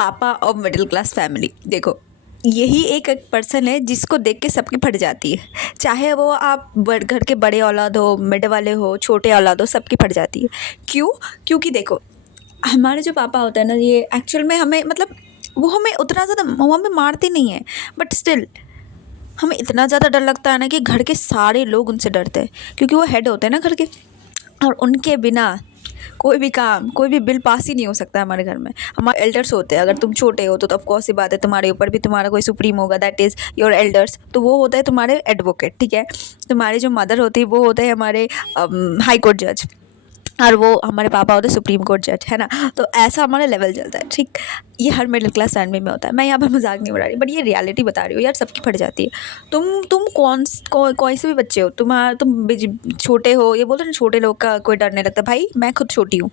पापा और middle class family, देखो यही एक पर्सन है जिसको देख के सबकी फट जाती है। चाहे वो आप घर के बड़े औलाद हो, मिड वाले हो, छोटे औलाद हो, सबकी फट जाती है। क्यों? क्योंकि देखो हमारे जो पापा होते हैं ना, ये एक्चुअल में हमें मतलब वो हमें उतना ज़्यादा वो हमें मारते नहीं हैं, बट स्टिल हमें इतना ज़्यादा डर लगता है ना कि घर के सारे लोग उनसे डरते हैं, क्योंकि वो हेड होते हैं ना घर के। और उनके बिना कोई भी काम, कोई भी बिल पास ही नहीं हो सकता हमारे घर में। हमारे एल्डर्स होते हैं, अगर तुम छोटे हो तो ऑफ कोर्स सी बात है, तुम्हारे ऊपर भी तुम्हारा कोई सुप्रीम होगा, दैट इज़ योर एल्डर्स। तो वो होता है तुम्हारे एडवोकेट, ठीक है। तुम्हारे जो मदर होती है वो होते हैं हमारे हाई कोर्ट जज, और वो हमारे पापा होते हैं सुप्रीम कोर्ट जज, है ना। तो ऐसा हमारा लेवल चलता है, ठीक। ये हर मिडिल क्लास फैमिली में होता है। मैं यहाँ पर मजाक नहीं बना रही, बट ये रियलिटी बता रही हूँ यार, सबकी फट जाती है। तुम कौन से भी बच्चे हो, तुम छोटे हो, ये बोलते हैं ना छोटे लोग का कोई डर नहीं लगता। भाई मैं खुद छोटी हूँ,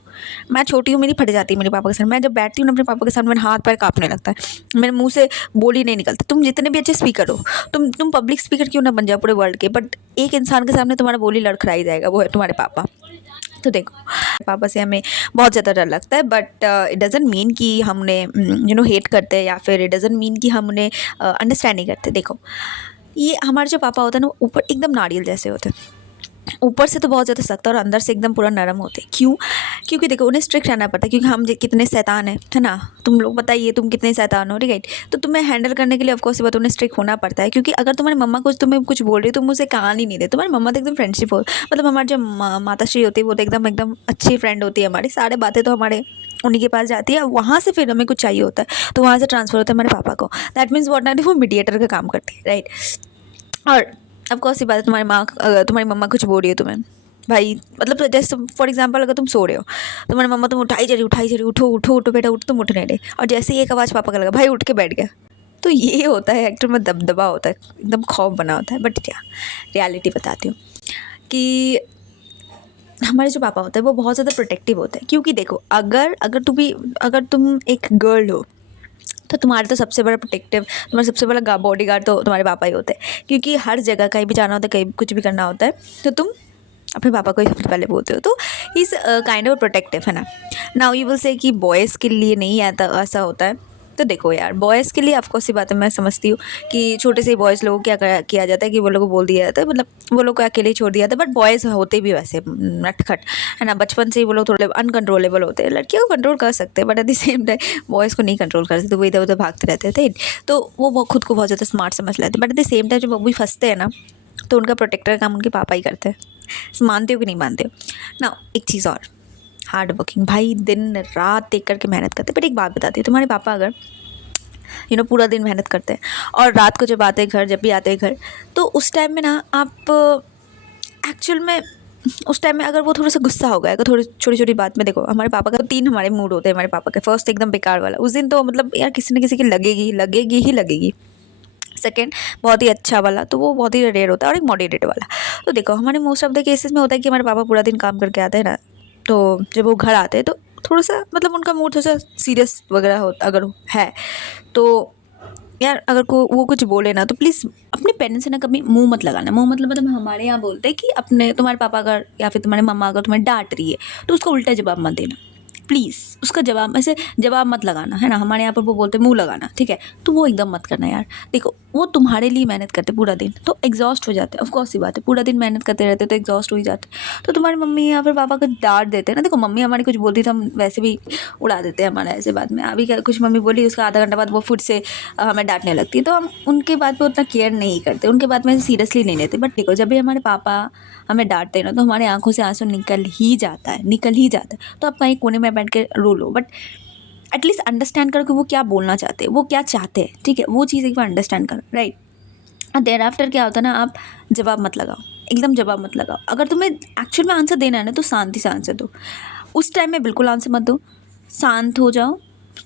मेरी फट जाती है मेरे पापा के साथ। मैं जब बैठती हूँ ना अपने पापा के साथ, मेरे हाथ पैर काँपने लगता है, मेरे मुँह से बोली नहीं निकलती। तुम जितने भी अच्छे स्पीकर हो, तुम पब्लिक स्पीकर क्यों ना बन जाओ पूरे वर्ल्ड के, बट एक इंसान के सामने तुम्हारा बोली लड़खड़ाई जाएगा, वो है तुम्हारे पापा। तो देखो पापा से हमें बहुत ज़्यादा डर लगता है, बट इट डज़ंट मीन कि हम उन्हें हेट करते हैं, या फिर इट डज़ंट मीन कि हम उन्हें अंडरस्टैंड नहीं करते। देखो ये हमारे जो पापा होते हैं ना, ऊपर एकदम नारियल जैसे होते हैं, ऊपर से तो बहुत ज़्यादा सख्त और अंदर से एकदम पूरा नरम होते हैं। क्यों? क्योंकि देखो उन्हें स्ट्रिक्ट रहना पड़ता है, क्योंकि हम कितने शैतान हैं, है ना। तुम लोग बताइए तुम कितने शैतान हो, राइट। तो तुम्हें हैंडल करने के लिए ऑफकोर्स बात उन्हें स्ट्रिक्ट होना पड़ता है, क्योंकि अगर तुम्हारी मम्मा तुम्हें कुछ बोल रही है, तुम उसे कान ही नहीं दे। तुम्हारी मम्मा तो एकदम फ्रेंडशिप हो, मतलब हमारी जो माताश्री होती है वो तो एकदम एकदम अच्छी फ्रेंड होती है हमारी। सारे बातें तो हमारे उन्हीं के पास जाती है, वहाँ से फिर हमें कुछ चाहिए होता है तो वहाँ से ट्रांसफ़र होता है हमारे पापा को। दैट मीन्स वॉट नॉट, वो मीडिएटर का काम करती है, राइट। और ऑफकोर्स ये बात है, तुम्हारी मम्मा कुछ बोल रही है तुम्हें, भाई मतलब जैसे फॉर एग्जांपल अगर तुम सो रहे हो, तुम्हारी मम्मा तुम उठाई जा रही, उठो बेटा उठ, तुम उठ नहीं रहे, और जैसे ही एक आवाज़ पापा का लगा, भाई उठ के बैठ गया। तो ये होता है एक्चुअल में दबदबा होता है, एकदम खौफ बना होता है। बट क्या रियलिटी बताती हूँ कि हमारे जो पापा होते हैं वो बहुत ज़्यादा प्रोटेक्टिव होते हैं। क्योंकि देखो अगर तुम एक गर्ल हो तो तुम्हारे तो सबसे बड़ा प्रोटेक्टिव, तुम्हारा सबसे बड़ा बॉडी गार्ड तो तुम्हारे पापा ही होते हैं। क्योंकि हर जगह कहीं भी जाना होता है, कहीं कुछ भी करना होता है, तो तुम अपने पापा को ही सबसे पहले बोलते हो। तो इज़ काइंड ऑफ प्रोटेक्टिव, है ना। नाउ यू विल से कि बॉयज़ के लिए नहीं आता, ऐसा होता है। तो देखो यार बॉयज़ के लिए ऑफकोर्स सी बात है, मैं समझती हूँ कि छोटे से बॉयज़ लोगों को क्या किया जाता है कि वो लोगों को बोल दिया जाता है, मतलब वो लोग को अकेले ही छोड़ दिया जाता है। बट बॉयज़ होते भी वैसे नटखट, है ना। बचपन से ही वो लोग थोड़े अनकंट्रोलेबल होते हैं। लड़कियों को कंट्रोल कर सकते हैं, but at the same time boys को नहीं कंट्रोल कर सकते, वो इधर उधर भागते रहते थे। तो वो खुद को बहुत ज़्यादा स्मार्ट समझ लेते हैं। But at the same time जब वो भी फंसते हैं ना, तो उनका प्रोटेक्टर का काम उनके पापा ही करते हैं। मानते हो कि नहीं मानते हो ना। एक चीज़ और, हार्ड वर्किंग, भाई दिन रात देख करके मेहनत करते हैं। बट एक बात बताती हूँ, तुम्हारे पापा अगर पूरा दिन मेहनत करते हैं और रात को जब भी आते हैं घर, तो उस टाइम में ना आप एक्चुअल में उस टाइम में अगर वो थोड़ा सा गुस्सा हो गया, अगर थोड़ी छोटी छोटी बात में, देखो हमारे पापा का 3 हमारे मूड होते हैं हमारे पापा के। फर्स्ट एकदम बेकार वाला, उस दिन तो मतलब यार किसी न किसी की लगेगी। सेकेंड बहुत ही अच्छा वाला, तो वो बहुत ही रेयर होता है। और एक मॉडरेट वाला। तो देखो हमारे मोस्ट ऑफ द केसेस में होता है कि हमारे पापा पूरा दिन काम करके आते हैं ना, तो जब वो घर आते हैं तो थोड़ा सा मतलब उनका मूड थोड़ा सा सीरियस वगैरह हो अगर है, तो यार अगर वो कुछ बोले ना, तो प्लीज़ अपने पेरेंट्स से ना कभी मुंह मत लगाना। मुंह मतलब हमारे यहाँ बोलते हैं कि अपने तुम्हारे पापा अगर या फिर तुम्हारे मम्मा अगर तुम्हें डांट रही है तो उसका उल्टा जवाब मत देना प्लीज़। उसका जवाब ऐसे जवाब मत लगाना, है ना। हमारे यहाँ पर वो बोलते हैं मुंह लगाना, ठीक है। तो वो एकदम मत करना यार। देखो वो तुम्हारे लिए मेहनत करते पूरा दिन, तो एग्जॉस्ट हो जाते हैं। ऑफकोर्स सी बात है, पूरा दिन मेहनत करते रहते तो एग्जॉस्ट हो ही जाते। तो तुम्हारी मम्मी या फिर पापा को डांट देते हैं ना, देखो मम्मी हमारी कुछ बोलती तो हम वैसे भी उड़ा देते हैं हमारा ऐसे बाद में। अभी क्या कुछ मम्मी बोली, उसका आधा घंटा बाद वो फिर से हमें डांटने लगती है, तो हम उनके बात पर उतना केयर नहीं करते, उनके बात में सीरियसली नहीं लेते। बट देखो जब भी हमारे पापा हमें डांटते हैं ना, तो हमारे आंखों से आंसू निकल ही जाता है। तो आप कहीं कोने में बैठ के रो लो, बट एटलीस्ट अंडरस्टैंड करो कि वो क्या बोलना चाहते हैं, वो क्या चाहते हैं, ठीक है। वो चीज़ एक बार अंडरस्टैंड करो, राइट। और देयर आफ्टर क्या होता है ना, आप जवाब मत लगाओ, एकदम जवाब मत लगाओ। अगर तुम्हें एक्चुअल में आंसर देना है ना, तो शांति से आंसर दो। उस टाइम में बिल्कुल आंसर मत दो, शांत हो जाओ।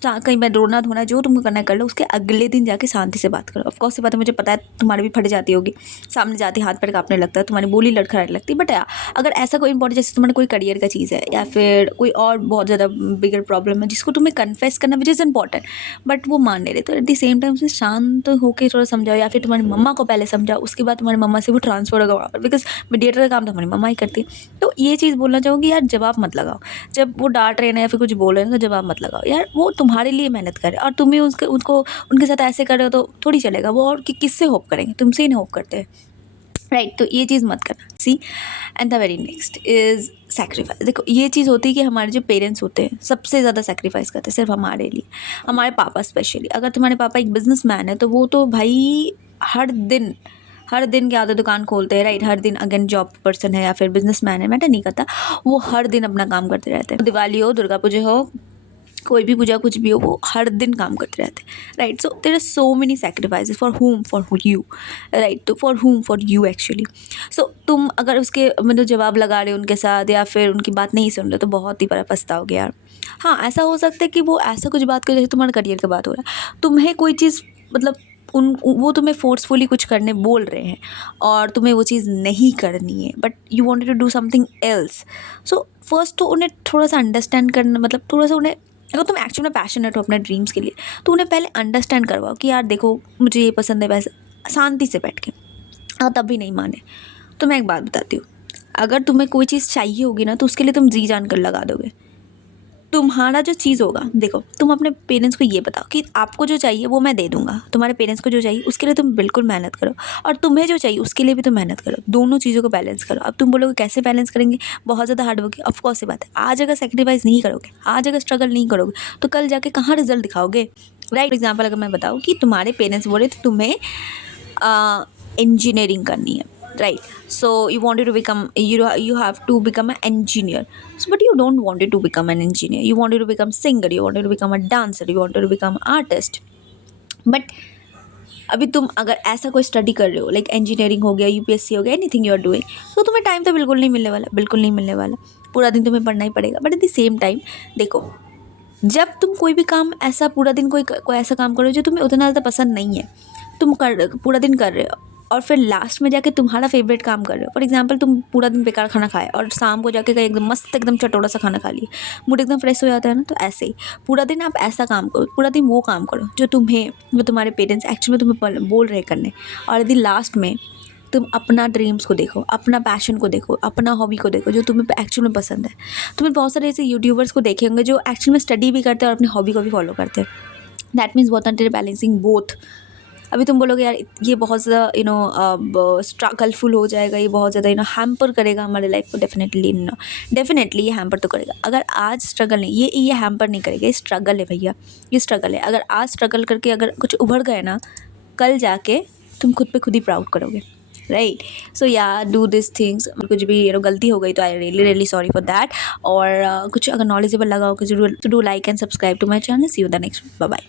कहीं मैं रोना धोना जो तुमको करना है कर लो, उसके अगले दिन जाके शांति से बात करो। ऑफकोर्स ये बात है, मुझे पता है तुम्हारी भी फट जाती होगी, सामने जाती हाथ पैर कांपने लगता है, तुम्हारी बोली लड़खड़ाने लगती है। बट अगर ऐसा कोई इंपॉर्टेंट, जैसे तुम्हारे कोई करियर का चीज़ है या फिर कोई और बहुत ज़्यादा बिगर प्रॉब्लम है जिसको तुम्हें कन्फेस करना विच इज़ इंपॉर्टेंट, बट वो मान नहीं रहे, तो एट द सेम टाइम से शांत होकर थोड़ा समझाओ, या फिर तुम्हारी मम्मा को पहले समझाओ, उसके बाद तुम्हारी मम्मा से वो ट्रांसफर होगा वहाँ पर, बिकॉज मीडिएटर का काम तो हमारी मम्मा ही करती है। तो ये चीज़ बोलना चाहूँगी यार, जवाब मत लगाओ। जब वो डांट रहे ना या फिर कुछ बोल रहे हैं तो जवाब मत लगाओ यार, वो तुम्हारे लिए मेहनत कर रहे हैं और तुम्हें उनके साथ ऐसे कर रहे हो तो थोड़ी चलेगा। वो और किससे होप करेंगे, तुमसे ही ना होप करते हैं, राइट। तो ये चीज़ मत करना। See, and the very next is sacrifice. देखो ये चीज़ होती है कि हमारे जो पेरेंट्स होते हैं सबसे ज़्यादा सेक्रीफाइस करते हैं सिर्फ हमारे लिए, हमारे पापा स्पेशली। अगर तुम्हारे पापा एक बिजनेसमैन है तो वो तो भाई हर दिन क्या होता है, दुकान खोलते हैं, राइट। हर दिन अगेन जॉब पर्सन है या फिर बिजनेसमैन है, मैटर नहीं करता, वो हर दिन अपना काम करते रहते हैं। दिवाली हो, दुर्गा पूजा हो, कोई भी पूजा कुछ भी हो, वो हर दिन काम करते रहते हैं, right. So there are so many sacrifices for you, right. तो फॉर यू एक्चुअली। सो तुम अगर उसके मतलब जवाब लगा रहे हो उनके साथ या फिर उनकी बात नहीं सुन रहे तो बहुत ही बड़ा पछताओगे यार। हाँ, ऐसा हो सकता है कि वो ऐसा कुछ बात करे जैसे तुम्हारे करियर की बात हो रहा है, तुम्हें कोई चीज़ मतलब वो तुम्हें फोर्सफुली कुछ करने बोल रहे हैं और तुम्हें वो चीज़ नहीं करनी है, but you wanted to do something else. So first तो उन्हें थोड़ा सा अंडरस्टैंड करना, मतलब थोड़ा सा उन्हें, अगर तुम एक्चुअली में पैशनेट हो अपने ड्रीम्स के लिए तो उन्हें पहले अंडरस्टैंड करवाओ कि यार देखो मुझे ये पसंद है, वैसे शांति से बैठ के। और तब भी नहीं माने तो मैं एक बात बताती हूँ, अगर तुम्हें कोई चीज़ चाहिए होगी ना तो उसके लिए तुम जी जान कर लगा दोगे। तुम्हारा जो चीज़ होगा, देखो तुम अपने पेरेंट्स को ये बताओ कि आपको जो चाहिए वो मैं दे दूंगा, तुम्हारे पेरेंट्स को जो चाहिए उसके लिए तुम बिल्कुल मेहनत करो, और तुम्हें जो चाहिए उसके लिए भी तुम मेहनत करो। दोनों चीज़ों को बैलेंस करो। अब तुम बोलोगे कैसे बैलेंस करेंगे, बहुत ज़्यादा हार्ड वर्क है, ऑफकोर्स ये बात है। आज अगर सेक्रीफाइस नहीं करोगे, आज अगर स्ट्रगल नहीं करोगे तो कल जाके कहाँ रिजल्ट दिखाओगे, राइट। फॉर एग्जाम्पल अगर मैं बताऊँ कि तुम्हारे पेरेंट्स बोले तो तुम्हें इंजीनियरिंग करनी है, right? So you wanted to become, you have to become an engineer, so but you don't wanted to become an engineer, you wanted to become singer, you wanted to become a dancer, you wanted to become artist, but अभी तुम अगर ऐसा कोई study कर रहे हो, like engineering हो गया, यूपीएससी हो गया, एनीथिंग यू आर डूइंग, तो तुम्हें टाइम तो बिल्कुल नहीं मिलने वाला, बिल्कुल नहीं मिलने वाला। पूरा दिन तुम्हें पढ़ना ही पड़ेगा। But at the same time देखो, जब तुम कोई भी काम ऐसा पूरा दिन कोई ऐसा काम करो जो तुम्हें उतना ज़्यादा पसंद नहीं है, तुम पूरा दिन कर रहे हो और फिर लास्ट में जाके तुम्हारा फेवरेट काम कर रहे हो। फॉर एग्जांपल तुम पूरा दिन बेकार खाना खाए और शाम को जाके कहीं एकदम मस्त एकदम चटोरा सा खाना खा लिए, मूड एकदम फ्रेश हो जाता है ना। तो ऐसे ही पूरा दिन आप ऐसा काम करो, पूरा दिन वो काम करो जो तुम्हारे पेरेंट्स एक्चुअली में तुम्हें बोल रहे करने, और यदि लास्ट में तुम अपना ड्रीम्स को देखो, अपना पैशन को देखो, अपना हॉबी को देखो जो तुम्हें एक्चुअली में पसंद है। तुम्हें बहुत सारे ऐसे यूट्यूबर्स को देखे होंगे जो एक्चुअली में स्टडी भी करते हैं और अपनी हॉबी को भी फॉलो करते हैं। दैट मीन्स बहुत अंटर बैलेंसिंग बोथ। अभी तुम बोलोगे यार ये बहुत ज़्यादा स्ट्रगलफुल हो जाएगा, ये बहुत ज़्यादा हैम्पर करेगा हमारे लाइफ को, डेफिनेटली ये हैम्पर तो करेगा। अगर आज स्ट्रगल नहीं, ये हैम्पर नहीं करेगा, ये स्ट्रगल है भैया, ये स्ट्रगल है। अगर आज स्ट्रगल करके अगर कुछ उभर गए ना, कल जाके तुम खुद पे खुद ही प्राउड करोगे, राइट। सो या डू दिस थिंग्स। कुछ भी गलती हो गई तो I really sorry for that. और कुछ अगर नॉलेजेबल लगा हो, कुछ do like and subscribe to my channel. See you the next, bye bye.